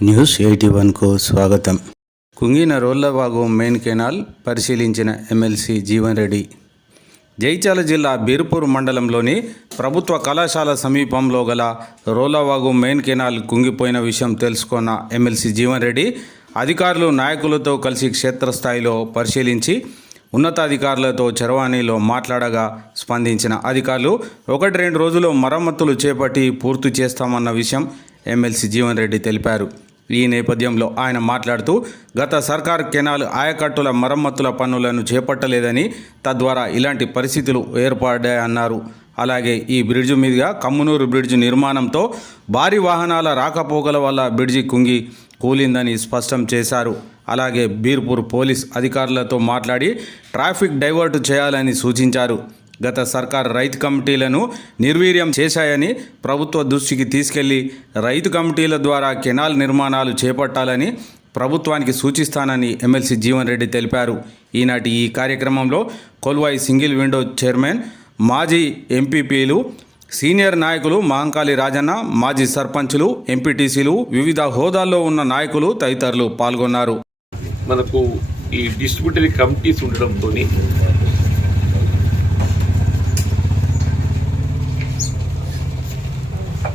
News eighty వన్కు స్వాగతం. కుంగిన రోళ్ళవాగు మెయిన్ కెనాల్ పరిశీలించిన ఎమ్మెల్సీ జీవన్ రెడ్డి. జైచాల జిల్లా బీర్పూర్ మండలంలోని ప్రభుత్వ కళాశాల సమీపంలో గల రోలవాగు మెయిన్ కెనాల్ కుంగిపోయిన విషయం తెలుసుకున్న ఎమ్మెల్సీ జీవన్ రెడ్డి అధికారులు నాయకులతో కలిసి క్షేత్రస్థాయిలో పరిశీలించి ఉన్నతాధికారులతో చరవాణిలో మాట్లాడగా స్పందించిన అధికారులు ఒకటి రెండు రోజుల్లో మరమ్మతులు చేపట్టి పూర్తి చేస్తామన్న విషయం ఎమ్మెల్సీ జీవన్ రెడ్డి తెలిపారు. ఈ నేపథ్యంలో ఆయన మాట్లాడుతూ గత సర్కార్ కెనాల్ ఆయకట్టుల మరమ్మతుల పనులను చేపట్టలేదని తద్వారా ఇలాంటి పరిస్థితులు ఏర్పడ్డాయన్నారు. అలాగే ఈ బ్రిడ్జి మీదుగా కమ్మునూరు బ్రిడ్జి నిర్మాణంతో భారీ వాహనాల రాకపోకల వల్ల బ్రిడ్జి కుంగి కూలిందని స్పష్టం చేశారు. అలాగే బీర్పూర్ పోలీస్ అధికారులతో మాట్లాడి ట్రాఫిక్ డైవర్ట్ చేయాలని సూచించారు. గత సర్కార్ రైతు కమిటీలను నిర్వీర్యం చేశాయని ప్రభుత్వ దృష్టికి తీసుకెళ్ళి రైతు కమిటీల ద్వారా కెనాల్ నిర్మాణాలు చేపట్టాలని ప్రభుత్వానికి సూచిస్తానని ఎమ్మెల్సీ జీవన్ రెడ్డి తెలిపారు. ఈనాటి ఈ కార్యక్రమంలో కొల్వాయి సింగిల్ విండో చైర్మన్ మాజీ ఎంపీపీలు సీనియర్ నాయకులు మహంకాళి రాజన్న మాజీ సర్పంచులు ఎంపీటీసీలు వివిధ హోదాల్లో ఉన్న నాయకులు తదితరులు పాల్గొన్నారు. మనకు ఈ డిస్ట్రిబ్యూటరీ కమిటీస్ ఉండడంతో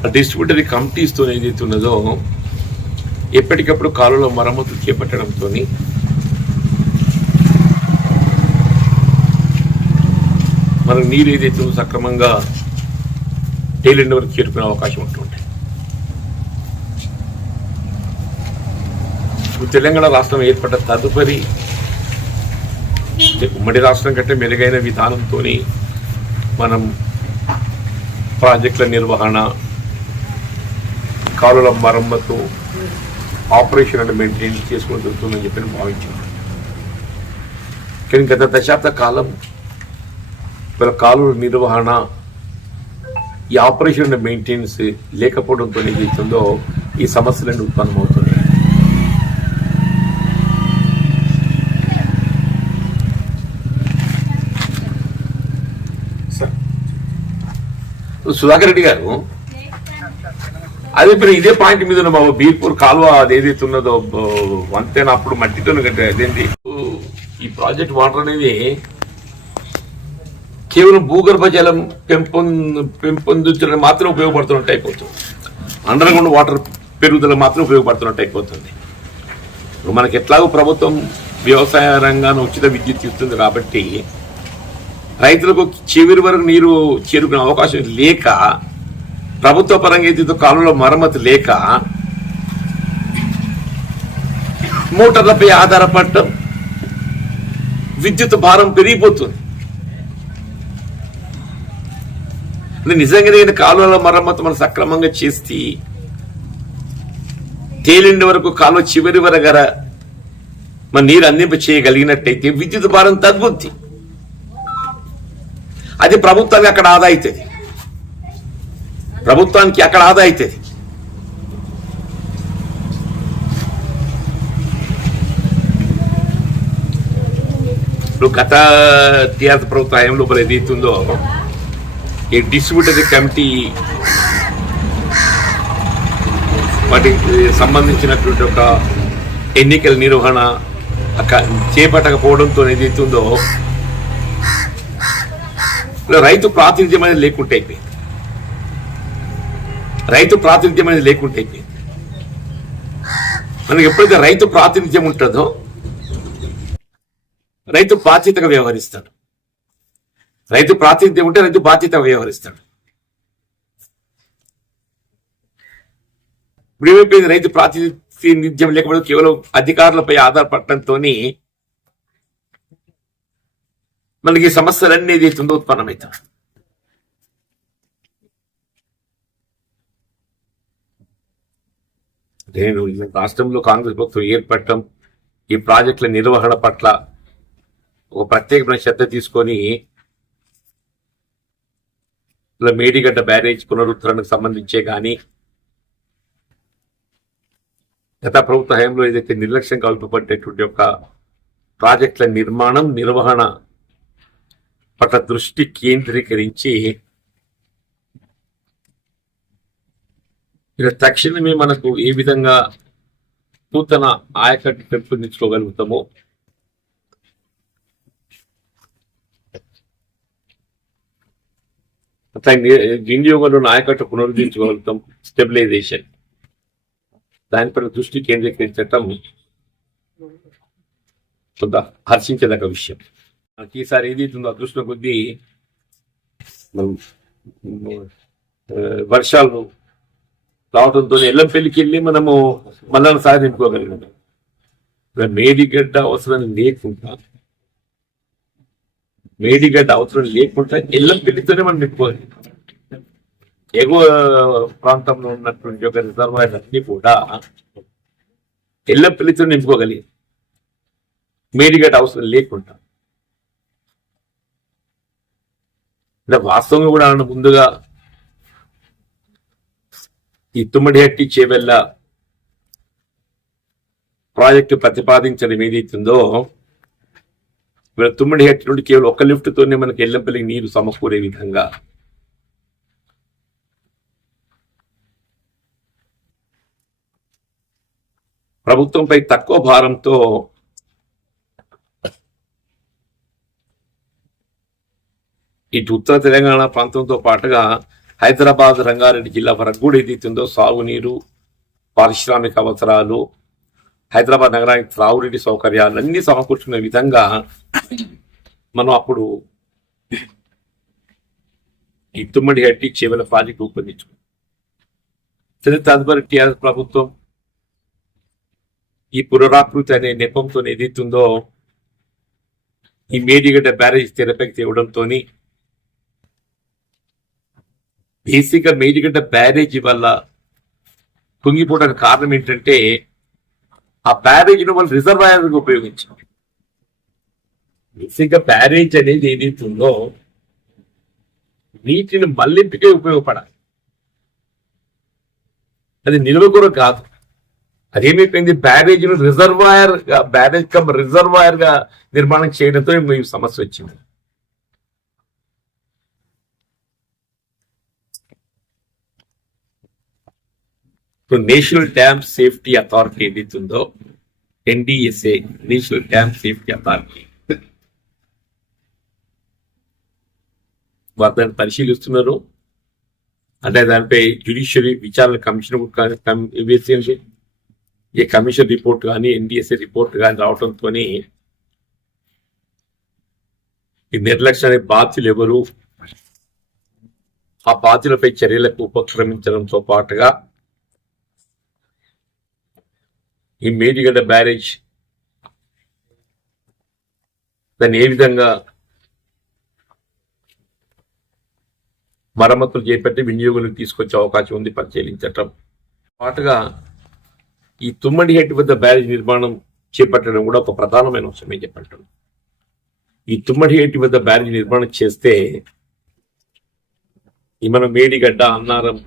డిస్ట్రిబ్యూటరీ కమిటీస్తో ఏదైతే ఉన్నదో ఎప్పటికప్పుడు కాలువల మరమ్మతు చేపట్టడంతో మనకు నీరు ఏదైతే ఉందో సక్రమంగా తేలిండి వరకు చేరుకునే అవకాశం ఉంటుంటాయి ఇప్పుడు తెలంగాణ రాష్ట్రం ఏర్పడ్డ తదుపరి ఉమ్మడి రాష్ట్రం కంటే మెరుగైన విధానంతో మనం ప్రాజెక్టుల నిర్వహణ కాలువల మరమ్మతు ఆపరేషన్ అండ్ మెయింటైన్ చేసుకుని దొరుకుతుందని చెప్పి భావించాను. కానీ గత దశాబ్ద కాలం వీళ్ళ కాలువల నిర్వహణ ఈ ఆపరేషన్ అండ్ మెయింటెనెన్స్ లేకపోవడంతో ఏదైతుందో ఈ సమస్యలన్నీ ఉత్పన్నమవుతున్నాయి. సుధాకర్ రెడ్డి గారు అదే ఇప్పుడు ఇదే పాయింట్ మీద ఉన్న బాబు. బీర్పూర్ కాలువ అది ఏదైతే ఉన్నదో వంతేనా అప్పుడు మట్టితో కట్టే అదేంటి? ఈ ప్రాజెక్ట్ వాటర్ అనేది కేవలం భూగర్భ జలం పెంపొం పెంపొందించడానికి మాత్రం ఉపయోగపడుతున్నట్టు అయిపోతుంది. అండర్ గ్రౌండ్ వాటర్ పెరుగుదల మాత్రం ఉపయోగపడుతున్నట్టు అయిపోతుంది. ఇప్పుడు మనకి ఎట్లాగో ప్రభుత్వం వ్యవసాయ రంగాన్ని ఉచిత విద్యుత్ ఇస్తుంది కాబట్టి రైతులకు చివరి వరకు నీరు చేరుకునే అవకాశం లేక ప్రభుత్వ పరంగా అయితే కాలంలో మరమ్మతు లేక మోటార్లపై ఆధారపడటం విద్యుత్ భారం పెరిగిపోతుంది. నిజంగా నేను కాలువల మరమ్మతు మనం సక్రమంగా చేస్తే తేలిండి వరకు కాలువ చివరి వరగర మన నీరు అందింప చేయగలిగినట్టయితే విద్యుత్ భారం తగ్గుద్ది. అది ప్రభుత్వానికి అక్కడ ఆదా అవుతుంది. ప్రభుత్వానికి అక్కడ ఆదా అవుతుంది ఇప్పుడు గత టీఆర్ఎస్ ప్రభుత్వ హయాంలో మరి ఏదైతుందో ఈ డిస్ట్రిబ్యూటరీ కమిటీ వాటికి సంబంధించినటువంటి ఒక ఎన్నికల నిర్వహణ చేపట్టకపోవడంతో ఏదైతుందో రైతు ప్రాతినిధ్యం అనేది లేకుంటే అయిపోయింది. రైతు ప్రాతినిధ్యం అనేది లేకుంటే అయిపోయింది మనకి ఎప్పుడైతే రైతు ప్రాతినిధ్యం ఉంటుందో రైతు బాధ్యతగా వ్యవహరిస్తాడు. రైతు ప్రాతినిధ్యం ఉంటే రైతు బాధ్యతగా వ్యవహరిస్తాడు. ఇప్పుడు ఏమైపోయింది? రైతు ప్రాతినిధ్యం లేకపోతే కేవలం అధికారులపై ఆధారపడటంతో మనకి సమస్యలన్నీ ఏదైతుందో ఉత్పన్నమవుతాయి. నేను రాష్ట్రంలో కాంగ్రెస్ ప్రభుత్వం ఏర్పడటం ఈ ప్రాజెక్టుల నిర్వహణ పట్ల ఒక ప్రత్యేకమైన శ్రద్ధ తీసుకొని ఇలా మేడిగడ్డ బ్యారేజ్ పునరుద్ధరణకు సంబంధించే కానీ గత ప్రభుత్వ హయాంలో ఏదైతే నిర్లక్ష్యం కల్పబడ్డేటువంటి యొక్క ప్రాజెక్టుల నిర్మాణం నిర్వహణ పట్ల దృష్టి కేంద్రీకరించి ఇక తక్షణమే మనకు ఏ విధంగా నూతన ఆయకట్టు పెంపొందించుకోగలుగుతామో అట్లా వినియోగంలో ఆయకట్టు పునరుద్ధరించుకోగలుగుతాం స్టెబిలైజేషన్. దానిపైన దృష్టి కేంద్రీకరించటం కొంత హర్షించదగ్గ విషయం. మనకి ఈసారి ఏదైతుందో అదృష్టం కొద్దీ మనం, వర్షాలు రావడంతో ఎల్లంపల్లికి వెళ్ళి మనము మళ్ళా సాయం ఇప్పుడు మేడిగడ్డ అవసరం లేకుండా మేడిగడ్డ అవసరం లేకుండా ఎల్లంపల్లితోనే మనం నింపుకోవాలి. ఎగువ ప్రాంతంలో ఉన్నటువంటి ఒక రిజర్వాయర్ అన్ని కూడా ఎల్లంపల్లితో నింపుకోగలి మేడిగడ్డ అవసరం లేకుండా. అంటే వాస్తవంగా కూడా ఆయన ముందుగా ఈ తుమ్మడిహట్టి చేవెళ్ళ ప్రాజెక్టు ప్రతిపాదించడం ఏదైతుందో ఇక్కడ తుమ్మడిహట్టి నుండి కేవలం ఒక్క లిఫ్ట్తోనే మనకి ఎల్లంపల్లికి నీరు సమకూరే విధంగా. ప్రభుత్వంపై తక్కువ భారంతో ఇటు ఉత్తర తెలంగాణ ప్రాంతంతో పాటుగా హైదరాబాద్ రంగారెడ్డి జిల్లా వరకు కూడా ఏదైతుందో సాగునీరు పారిశ్రామిక అవసరాలు హైదరాబాద్ నగరానికి త్రాగునీటి సౌకర్యాలు అన్ని సమకూర్చుకునే విధంగా మనం అప్పుడు ఈ తుమ్మడి హట్టి చెవుల ప్రాజెక్టు రూపొందించుకుంది సరే తదుపరి టీఆర్ఎస్ ప్రభుత్వం ఈ పునరాకృతి అనే నెపంతో ఏదైతుందో ఈ మేడిగడ్డ బ్యారేజ్ తెరపైకి తేవడంతో బేసిక్గా మేడిగడ్డ బ్యారేజ్ వల్ల కుంగిపోవడానికి కారణం ఏంటంటే ఆ బ్యారేజ్ను వాళ్ళు రిజర్వాయర్గా ఉపయోగించారు. బేసిక్గా బ్యారేజ్ అనేది ఏదైతే ఉందో నీటిని మళ్ళింపుకే ఉపయోగపడాలి. అది నిల్వ కూడా కాదు. అదేమైపోయింది? బ్యారేజ్ను రిజర్వాయర్గా రిజర్వాయర్ బ్యారేజ్ కమ్ రిజర్వాయర్గా నిర్మాణం చేయడంతో సమస్య వచ్చింది. ఇప్పుడు నేషనల్ డ్యామ్ సేఫ్టీ అథారిటీ ఏదైతే ఉందో NDSA national dam safety authority. వారు దాన్ని పరిశీలిస్తున్నారు. అంటే దానిపై జ్యుడిషియరీ విచారణ కమిషన్ ఈ ఏ కమిషన్ రిపోర్ట్ కానీ ఎన్డిఎస్ఏ రిపోర్ట్ కానీ రావడంతో ఈ నిర్లక్ష్యానికి బాధ్యులు ఎవరు? ఆ బాధ్యులపై చర్యలకు ఉపక్రమించడంతో పాటుగా ఈ మేడిగడ్డ బ్యారేజ్. దాన్ని ఏ విధంగా మరమ్మతులు చేపట్టి వినియోగులకు తీసుకొచ్చే అవకాశం ఉంది పరిశీలించటం. పాటుగా ఈ తుమ్మడి హెడ్ వద్ద బ్యారేజ్ నిర్మాణం చేపట్టడం కూడా ఒక ప్రధానమైన అంశమే చెప్పటం. ఈ తుమ్మడి హెడ్ వద్ద బ్యారేజ్ నిర్మాణం చేస్తే ఈ మన మేడిగడ్డ అన్నారం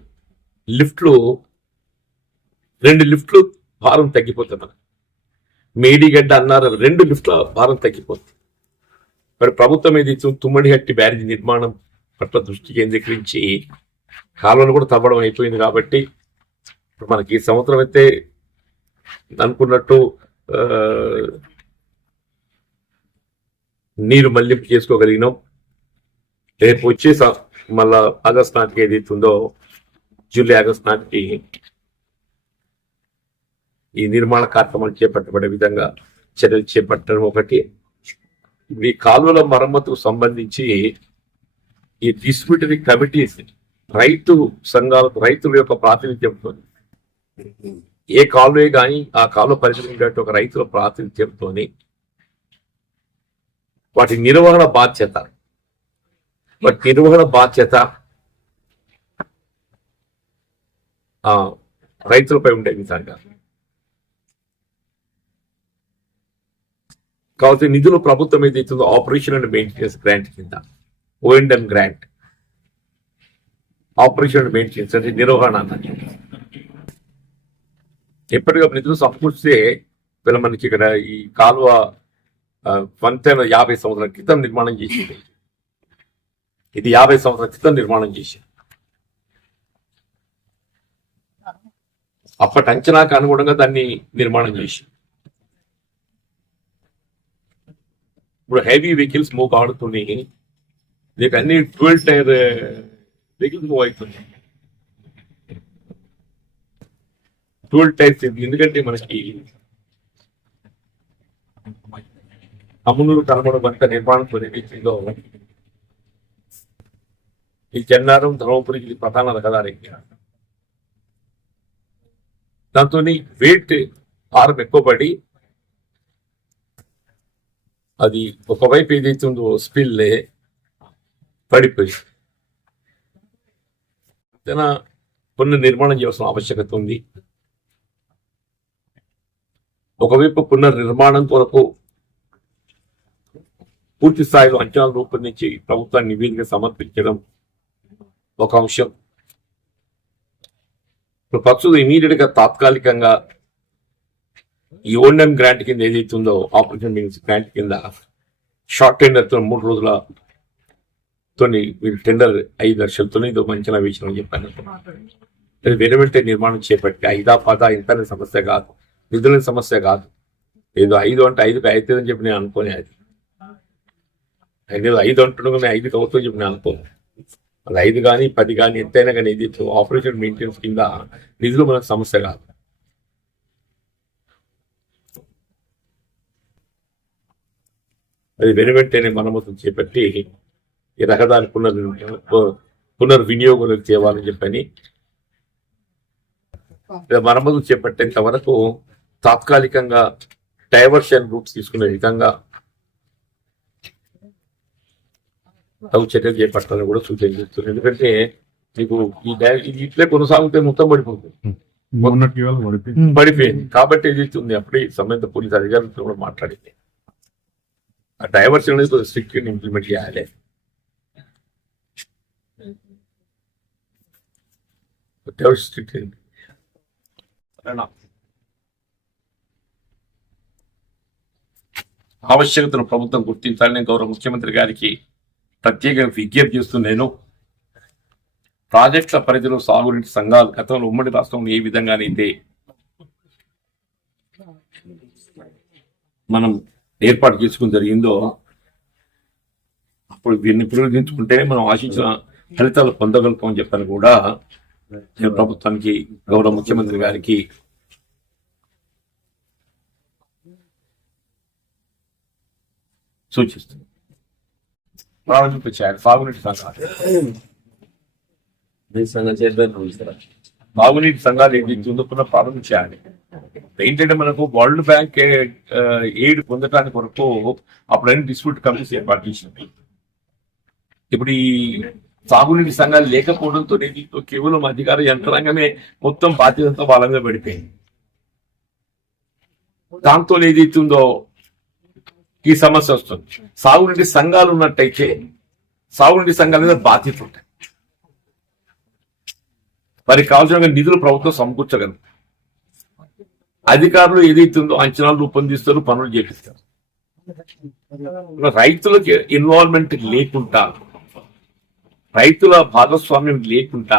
లిఫ్ట్లు రెండు లిఫ్ట్లు భారం తగ్గిపోతుంది మనకు. మేడిగడ్డ అన్నారు రెండు లిఫ్ట్ల భారం తగ్గిపోతుంది. మరి ప్రభుత్వం ఏది తుమ్మడిహట్టి బ్యారేజ్ నిర్మాణం పట్ల దృష్టి కేంద్రీకరించి కాలువలు కూడా తవ్వడం అయిపోయింది కాబట్టి ఇప్పుడు మనకి ఈ సంవత్సరం అయితే అనుకున్నట్టు నీరు మళ్ళింపు చేసుకోగలిగినాం. రేపు వచ్చే మళ్ళా ఆగస్ట్ నాటికి ఏదైతే ఉందో జూలై ఆగస్ట్ నాటికి ఈ నిర్మాణ కార్యక్రమాలు చేపట్టబడే విధంగా చర్యలు చేపట్టడం ఒకటి. ఈ కాలువల మరమ్మతుకు సంబంధించి ఈ డిస్ట్రిబ్యూటరీ కమిటీస్ రైతు సంఘాలకు రైతుల యొక్క ప్రాతినిధ్యంతో ఏ కాలువే కానీ ఆ కాలువ పరిధిలో ఒక రైతుల ప్రాతినిధ్యంతో వాటి నిర్వహణ బాధ్యత. వాటి నిర్వహణ బాధ్యత రైతులపై ఉండే విధంగా. కాబట్టి నిధులు ప్రభుత్వం ఏదైతుందో ఆపరేషన్ అండ్ మెయింటెనెన్స్ గ్రాంట్ కింద. O and M grant. Operation and maintenance అంటే నిర్వహణ అన్నది ఎప్పటికప్పుడు నిధులు సమకూర్చితే వీళ్ళ మనకి ఇక్కడ ఈ కాలువ వంతెన యాభై సంవత్సరాల క్రితం నిర్మాణం చేసింది. ఇది యాభై సంవత్సరాల క్రితం నిర్మాణం చేసింది. అప్పటి అంచనాకు అనుగుణంగా దాన్ని నిర్మాణం చేసింది. ఇప్పుడు హెవీ వెహికల్స్ మూవ్ ఆడుతున్నాయి. నీకు అన్ని ట్వెల్వ్ టైర్ వెహికల్స్ మూవ్ అవుతున్నాయి. ట్వెల్వ్ టైర్స్ ఎందుకంటే మనకి అమ్మునూరు కనబడ బంత నిర్మాణం ఏదైతుందో ఈ చెన్నారం ధర్మపురికి ఇది ప్రధాన రహదారి దాంతో వెయిట్ భారం ఎక్కువ పడి అది ఒకవైపు ఏదైతే ఉందో స్పిల్లే పడిపోయి తన కొన్ని నిర్మాణం చేయాల్సిన ఆవశ్యకత ఉంది. ఒకవైపు పునర్నిర్మాణం కొరకు పూర్తి స్థాయిలో అంచనాలు రూపొందించి ప్రభుత్వాన్ని నివేదిక సమర్పించడం ఒక అంశం. ఇప్పుడు ప్రస్తుతం ఇమీడియట్గా తాత్కాలికంగా ఈ ఓఎన్ఎం గ్రాంట్ కింద ఏదైతే ఉందో ఆపరేషన్ మీన్స్ గ్రాంట్ కింద షార్ట్ టెండర్తో మూడు రోజుల తోని మీరు టెండర్ ఐదు లక్షలతో ఇదో మంచిగా వేసిన చెప్పాను. అది వెను వెంటనే నిర్మాణం చేపట్టి ఐదా పదా ఇంటర్నెట్ సమస్య కాదు నిధుల సమస్య కాదు. ఏదో ఐదు అంటే ఐదుకి అవుతుందని చెప్పి నేను అనుకోనే అది. ఐదు ఐదు అంటుండగానే ఐదుకి అవుతుందని చెప్పి నేను అనుకోను. అది ఐదు కానీ పది కానీ ఎంతైనా కానీ ఇది ఆపరేషన్ మెయింటెనెన్స్ కింద నిధులు మనకు సమస్య కాదు. అది వెను వెంటనే మరమ్మతులు చేపట్టి ఈ రహదారి పునర్ పునర్వినియోగంలోకి తేవాలని చెప్పని మరమ్మతులు చేపట్టేంత వరకు తాత్కాలికంగా డైవర్షన్ రూట్స్ తీసుకునే విధంగా తగు చర్యలు చేపట్టాలని కూడా సూచన చేస్తుంది ఎందుకంటే నీకు ఈ ఇది ఇట్లే కొనసాగితే మొత్తం పడిపోతుంది. పడిపోయింది. కాబట్టి ఏది ఉంది అప్పుడే సంబంధిత పోలీస్ అధికారులతో కూడా మాట్లాడింది. డైవర్షన్ అనేది స్ట్రిక్ట్ ఇంప్లిమెంట్ చేయాలి. స్ట్రిక్ట్ ఆవశ్యకతను ప్రభుత్వం గుర్తించాలని గౌరవ ముఖ్యమంత్రి గారికి ప్రత్యేక విజ్ఞప్తి చేస్తూ నేను ప్రాజెక్టుల పరిధిలో సాగునీటి సంఘాలు గతంలో ఉమ్మడి రాష్ట్రంలో ఏ విధంగానైతే మనం ఏర్పాటు చేసుకుని జరిగిందో అప్పుడు దీన్ని పునరుద్ధరించుకుంటేనే మనం ఆశించిన ఫలితాలు పొందగలుగుతామని చెప్పని కూడా. నేను ప్రభుత్వానికి గౌరవ ముఖ్యమంత్రి గారికి సూచిస్తుంది ప్రారంభించారు సాగునీటి సంఘాలు బాగునీటి సంఘాలు ఏంటి చుందుకున్న ప్రారంభించాలి చేయాలి. ఏంటంటే మనకు వరల్డ్ బ్యాంక్ ఎయిడ్ పొందడానికి వరకు అప్పుడైనా డిస్ప్యూట్ కమిటీస్ ఏర్పాటు చేసింది. ఇప్పుడు ఈ సాగునీటి సంఘాలు లేకపోవడంతో దీంతో కేవలం అధికార యంత్రాంగమే మొత్తం బాధ్యతతో వాళ్ళ మీద పడిపోయింది. దాంతో ఏదైతుందో ఈ సమస్య వస్తుంది. సాగునీటి సంఘాలు ఉన్నట్టయితే సాగునీటి సంఘాల మీద బాధ్యత ఉంటాయి వారికి కావాల్సిన నిధులు ప్రభుత్వం సమకూర్చగలదు. అధికారులు ఏదైతుందో అంచనాలు రూపొందిస్తారు పనులు చేపిస్తారు. రైతులకి ఇన్వాల్వ్మెంట్ లేకుండా రైతుల భాగస్వామ్యం లేకుండా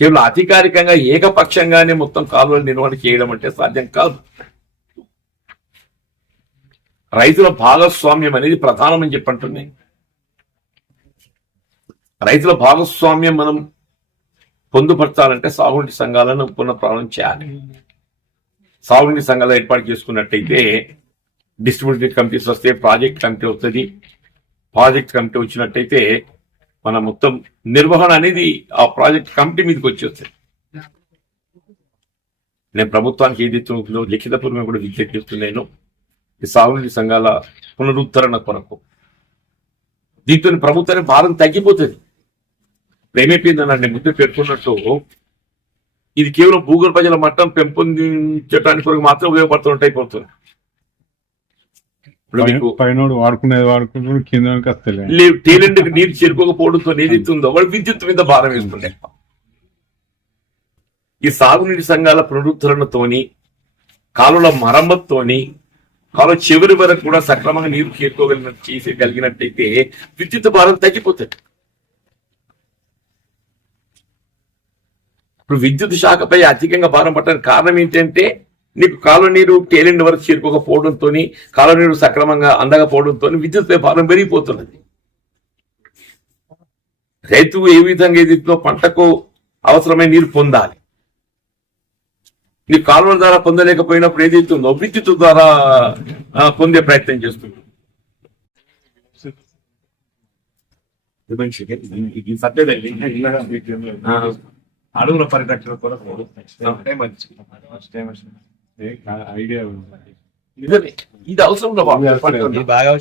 కేవలం అధికారికంగా ఏకపక్షంగానే మొత్తం కాలువలు నిర్వహణ చేయడం అంటే సాధ్యం కాదు. రైతుల భాగస్వామ్యం అనేది ప్రధానమని చెప్పంటుంది రైతుల భాగస్వామ్యం మనం పొందుపరచాలంటే సాగునీటి సంఘాలను పునఃప్రారంభం చేయాలి. సాగునీటి సంఘాలు ఏర్పాటు చేసుకున్నట్టయితే డిస్ట్రిబ్యూషన్ కమిటీస్ వస్తే ప్రాజెక్ట్ కమిటీ వస్తుంది ప్రాజెక్ట్ కమిటీ వచ్చినట్టయితే మన మొత్తం నిర్వహణ అనేది ఆ ప్రాజెక్ట్ కమిటీ మీదకి వచ్చేస్తుంది నేను ప్రభుత్వానికి ఏదైతే ఉంటుందో లిఖితపూర్వకంగా కూడా విజ్ఞప్తి చేస్తున్నాను. ఈ సాగునీటి సంఘాల పునరుద్ధరణ కొరకు. దీంతో ప్రభుత్వానికి భారం తగ్గిపోతుంది. ఇప్పుడు ఏమైపోయిందనండి ముందు పేర్కొన్నట్టు. ఇది కేవలం భూగర్భ జల మట్టం పెంపొందించడానికి కొరకు మాత్రం ఉపయోగపడుతున్నట్టు అయిపోతుంది పైన వాడుకునేది వాడుకుంటున్నాడు కింద లేవు నీరు చేరుకోకపోవడంతో ఏదైతే ఉందో వాడు విద్యుత్ మీద భారం వేస్తుండే. ఈ సాగునీటి సంఘాల పునరుద్ధరణతోని కాలువల మరమ్మతుతోని కాలువ చివరి వరకు కూడా సక్రమంగా నీరు చేరుకోగలిగిన చేసేయగలిగినట్టయితే విద్యుత్ భారం తగ్గిపోతుంది. ఇప్పుడు విద్యుత్ శాఖపై అధికంగా భారం పట్టడానికి కారణం ఏంటంటే నీకు కాలువ నీరు టేలెండ్ వరకు చేరుకోకపోవడంతో కాలువ నీరు సక్రమంగా అందకపోవడంతో విద్యుత్ పై భారం పెరిగిపోతున్నది. రైతు ఏ విధంగా ఏదైతే పంటకు అవసరమైన నీరు పొందాలి? నీ కాలువల ద్వారా పొందలేకపోయినప్పుడు ఏదైతే ఉందో విద్యుత్ ద్వారా పొందే ప్రయత్నం చేస్తుంది. అడుగుల పరిరక్షణ కొరకు మంచి ఐడియా ఇది అవసరం బాగా